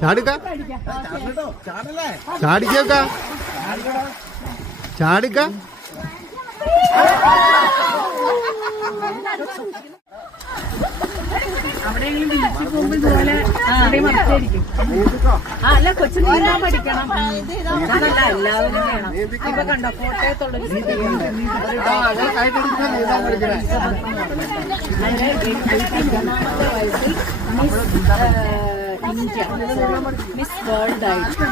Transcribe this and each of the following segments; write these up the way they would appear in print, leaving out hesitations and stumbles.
ചാടുക ചാടിക്ക ചാടിക്ക അവിടെയെങ്കിലും ബീച്ചിൽ പോകുമ്പോ ഇതുപോലെ മറിച്ചായിരിക്കും. അല്ല, കൊച്ചു നീന്താൻ പഠിക്കണം. അതല്ല, എല്ലാവരും വേണം. ഇപ്പൊ കണ്ടോ, കോട്ടയത്തുള്ളൊരു സ്ഥിതിയുണ്ട്. വയസ്സിൽ ഇന്ത്യ മിസ് വേൾഡ് ആയിട്ട്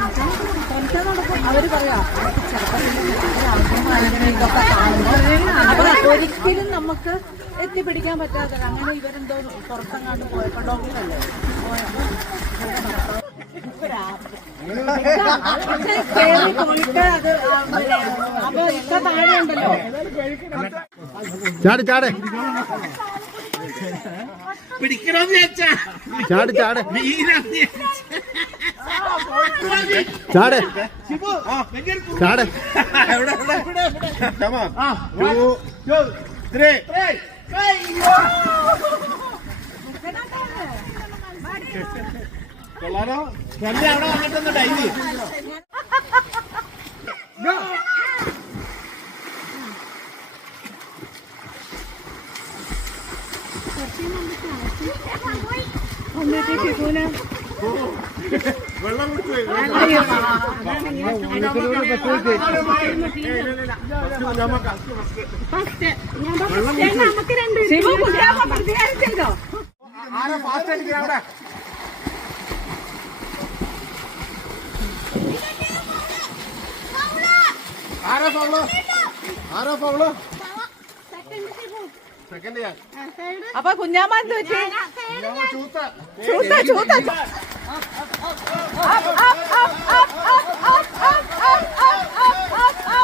അവര് പറയാ അപ്പൊ ഒരിക്കലും നമുക്ക് എത്തിപ്പിടിക്കാൻ പറ്റാത്ത അങ്ങനെ ഇവരെന്തോ പുറത്തെങ്ങാണ്ട് പോയപ്പോഴല്ലേ പോയിട്ട് അത് അപ്പൊ ഇത്ര താഴെ ഉണ്ടല്ലോ. ചാട് ചാട് പിടിക്കണമെന്ന് വെച്ചാ ചാട് ചാട് ചാട് ചാട്. കൊള്ളാലോ. അവിടെ വന്നിട്ടൊന്ന് ഡൈവ് വെള്ളം ആരാ ഫാസ്റ്റ് അടിക്കുക അവിടെ? ആരാ ഫൗള്? ആരാ ഫൗള്? സെക്കൻഡ് ചെയ്യാൻ. അപ്പൊ കുഞ്ഞാമ്മ എന്ത് പറ്റി? ചൂത്ത ചൂത്ത ചൂത്ത